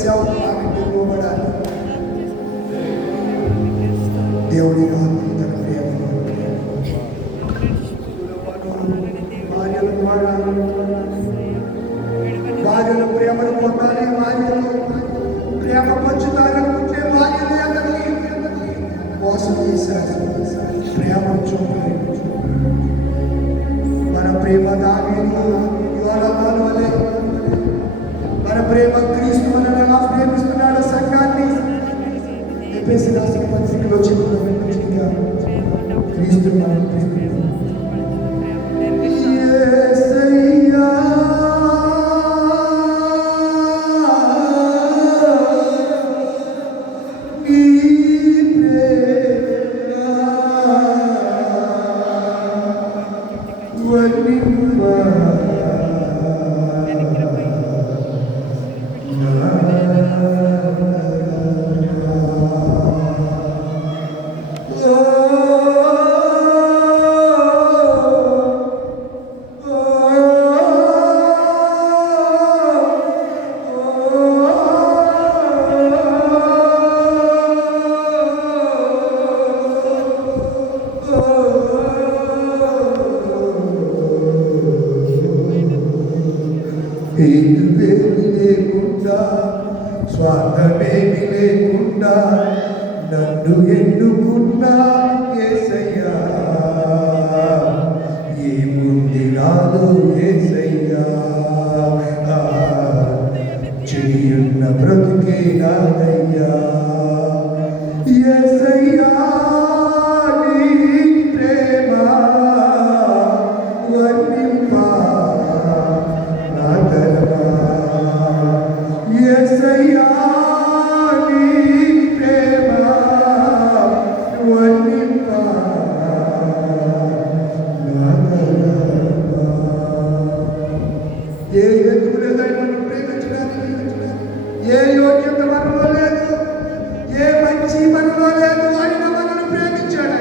సేవకు ఇవ్వబడాలి. దేవుడి రాత్రి తన ప్రేమను భార్యలు ప్రేమను పొందాలి, భార్యలు ప్రేమ పంచుతారనుకుంటే భార్యలు అందరినీ మోసం చేశారు. ప్రేమ చూపాలి. మన ప్రేమ దావీదు యోనాతాను వలె, మన ప్రేమ క్రీస్తు మనల్ని ఎలా ప్రేమిస్తున్నాడు సంఘాన్ని ఎఫెసీ రాసిన పత్రికలో చెప్పినట్టుగా క్రీస్తు మనం ప్రేమిస్తున్నాడు. ఏమి లేకుండా, స్వార్థమేమి లేకుండా నన్ను ఎన్నుకున్నా యేసయ్యా. ఏముంది నాలో యేసయ్యా, చెయ్యున్న బ్రతుకే నాదయ్యా. యేసయ్యా నీ ప్రేమ వర్ణింపా యేసయ్యా నీ ప్రేమ వర్ణింపా ఏ హేతువు లేదని మనం ప్రేమించడానికి, ఏ యోగ్యత మనలో లేదు, ఏ మంచి మనలో లేదు. ఆయన మనల్ని ప్రేమించాడు.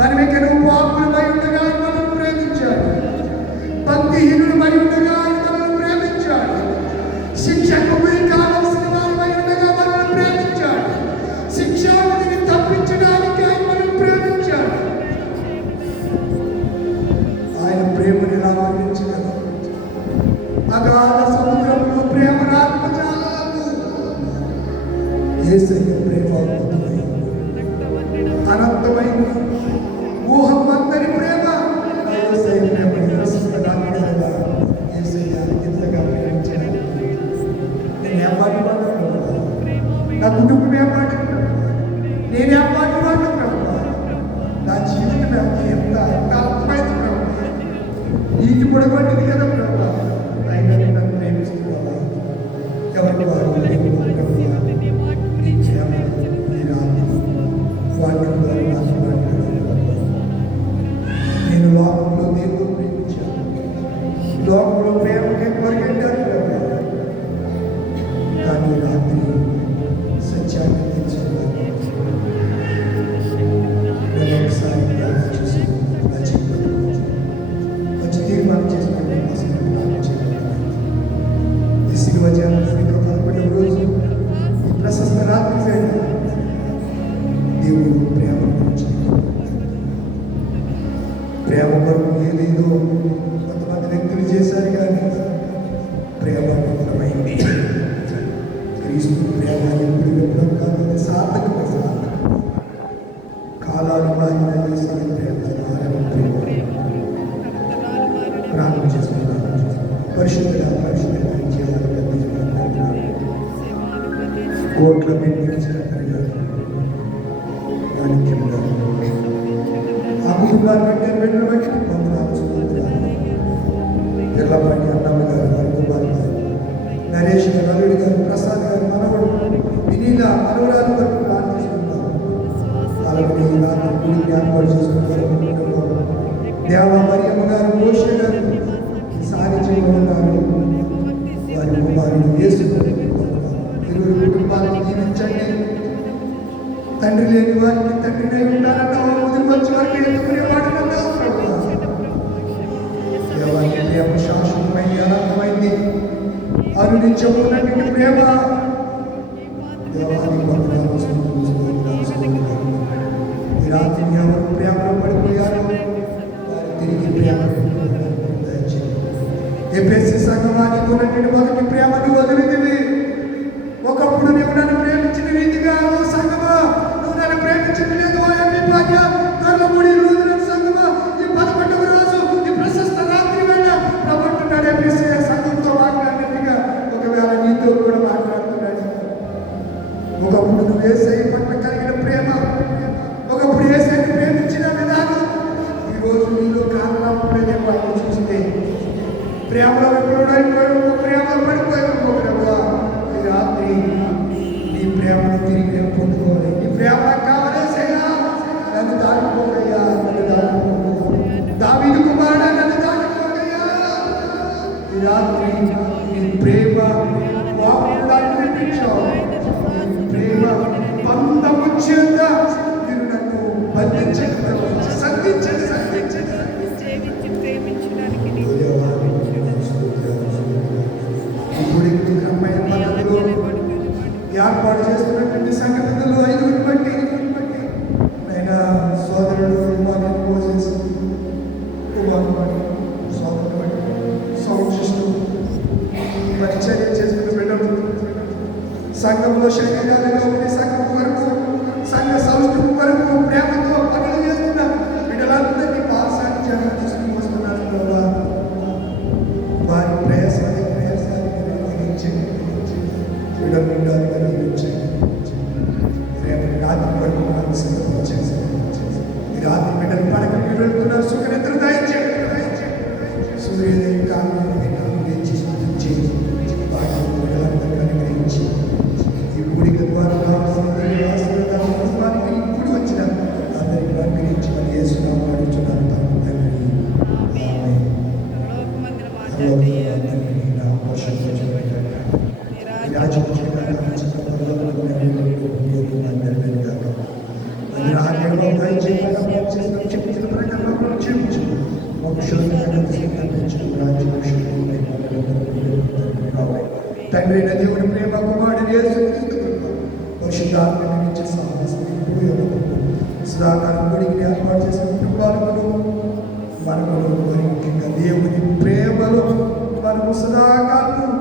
మనం ఇక్కడ పాపులమై ఉండగా ఆయన మనల్ని ప్రేమించాడు. భక్తిహీనులమై ఉండగా ఆయన మనల్ని ప్రేమించాడు. శిక్షకు గురి కావలసిన వారిపై ఉండగా మనల్ని ప్రేమించాడు. శిక్షావిధిని తప్పించడానికి ఆయన మనల్ని ప్రేమించాడు. ఆయన ప్రేమని ఎలా వర్ణించగలరు? అగాధ సముద్రంలో ప్రేమ రాత్మజాలాలు. యేసయ్య ప్రేమ అనంతమైన ఊహమంతని ప్రేమ. యేసయ్య ప్రేమ నిరసిస్తడానికి యేసయ్య ఎంతగా ప్రేమించాడు. నేను ఏ పాటి వాడు, నా కుటుంబం ఏ పాటి, నేను ఏ పాటి వాడు ప్రభు, నా జీవితం ఎంత అర్థమైంది ప్రభు. నీకు పొడగొట్టింది కదా ప్రభు. ఆయన నన్ను ప్రేమిస్తున్నావా? ఎవరి వారు నేను లోకంలో దేవుడు ప్రేమించాను. లోకంలో ప్రేమకి పరిగెట్టాను కానీ రాత్రి సత్యాన్ని తెలుసుకున్నాను. ఒకసారి చూసి నా జీవితం మంచి తీర్మానం చేసుకుని ఈ శిలువ జయానికి 11వ రోజు ఈ ప్రశస్త రాత్రి వేళ దేవుడు ప్రేమ గురించి, ప్రేమ కొరకు ఏదేదో కొంతమంది వ్యక్తులు చేశారు కానీ ప్రేమ విఫలమైంది. క్రీస్తు ప్రేమ ఎప్పుడు విఫలం కాదు, సార్థకమైన కాలాలు బాధ్యత చేసిన ప్రేమ ప్రారంభం చేసుకున్నాను. పరిశుద్ధంగా కోట్ల పెట్టి వాణిజ్యంగా ఆ కుటుంబాన్ని పెట్టారు. పెట్టిన బట్టి ఎల్లపాటి అన్నమ్మ గారు, వారి కుమారు గారు, నరేష్ గారు, అల్లుడి గారు, ప్రసాద్ గారు, మనవడు వినీల మనవరాలు వరకు ప్రార్థిస్తున్నాం. వాళ్ళని రాత్రి గుడి జ్ఞాపకాలు చేసుకుంటారు. దేవ మరియమ్మ గారు, మోష గారు, సారి చేయడం గారు, వారి కుమారుడు యేసు ఇరువురు కుటుంబాలను జీవించండి. తండ్రి లేని వారికి తండ్రినే ఉండాలన్నావు. వచ్చే వారికి ఎదుర్కొనే వాడినన్నావు. దేవానికి ప్రేమ శాశ్వతమైంది, అనంతమైంది. అనునిత్యము ఉన్నటువంటి ప్రేమ దేవానికి వందనాలు, స్తుతులు, స్తోత్రాలు, స్తోత్రాలు. ఈ రాత్రి ఎవరు ప్రేమలో పడిపోయారో వారు తిరిగి ప్రేమ దయచేయండి. ఎఫెసీ సంఘానికి ఉన్నటువంటి మొదటి ప్రేమను వదిలిదివి. ఒకప్పుడు నువ్వు నన్ను ప్రేమించిన రీతిగా ఓ సంఘమా నువ్వు నన్ను ప్రేమించిన లేదు మూడు రోజుల సంఘమా ఈ 11వ రోజు ఈ ప్రశస్త రాత్రి వేళ ప్రభుత్వం ఎఫెసీ సంఘంతో మాట్లాడినట్టుగా ఒకవేళ నీతో కూడా మాట్లాడుతున్నాడు. ఒకప్పుడు నువ్వు యేసయ్య పట్ల కలిగిన ప్రేమ, ఒకప్పుడు యేసయ్యను ప్రేమించిన విధానం ఈరోజు నీలో కారణాలేమో ఆయన చూస్తే ప్రేమలో విప్లవైపోయావు, ప్రేమలో పడిపోయావు. ప్రభువా ఈ రాత్రి నీ ప్రేమను తిరిగి పొందుకోవాలి. నీ ప్రేమ కావాలేసయ్యా, నన్ను దాటిపోకయ్యా, నన్ను దాటిపోకయ్యా. దావీదు కుమారుడా నన్ను దాటిపోకయ్యా. ఈ రాత్రి నీ ప్రేమ వాక్కులను వినిపించావు. నీ ప్రేమ బంధము చేత మీరు నన్ను బంధించండి, సంధించండి, సంధించండి. ఇప్పుడు అమ్మాయి పద్ధతిలో ఏర్పాటు చేస్తున్నటువంటి సంఘటనలో 5 బట్టి ఆయన సోదరుడు మోసెస్ సోదరుడు సంరక్షిస్తూ పరిచర్య చేసుకుని బిడ్డలు సంఘంలో శరీరాలుగా ఉండి సంఘం వరకు సంఘ సంస్కృతి వరకు ప్రేమతో పనులు చేస్తున్న బిడ్డలందరినీ పాఠశాల జనం తీసుకుని వస్తున్నారు. ప్రభావ వారి ప్రయాసాన్ని రాత్రి వరకు ఈ రాత్రి బిడ్డలు పడక మీరు వెళ్తున్నారు. సుఖనిద్ర దయచేయండి. సూర్యోదయం కాలంలో అనుగ్రహించి ఈ కూడిక ద్వారా ఆశీర్వాదానికి ఇప్పుడు వచ్చిన అందరికీ అనుగ్రహించి మరి యేసునామములో అడుగుచున్నాను తండ్రి. తండ్రి దేవుని ప్రేమ కుమారుడు యేసుక్రీస్తు కృప పరిశుద్ధాత్మ నుంచి సహవాసం సదాకాలం గుడికి ఏర్పాటు చేసిన కుటుంబాలకు మనకు మరి ముఖ్యంగా దేవుని ప్రేమలో మనము సదాకాలం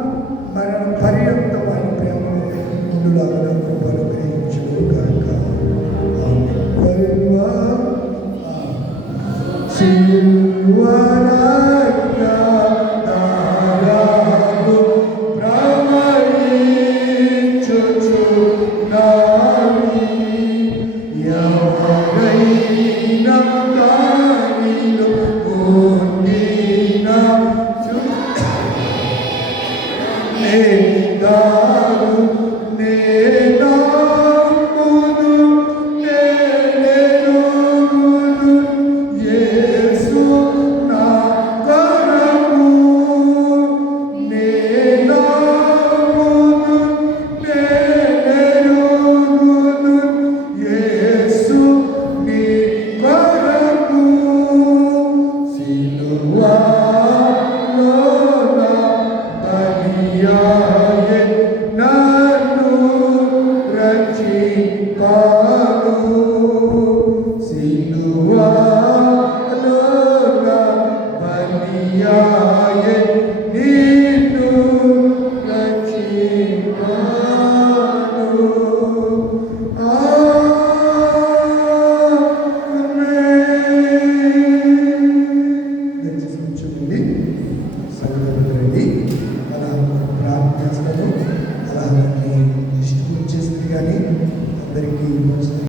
మరణ పర్యంతమైన ప్రేమలో ముందులాగా కృపను గ్రహించును గాక. God.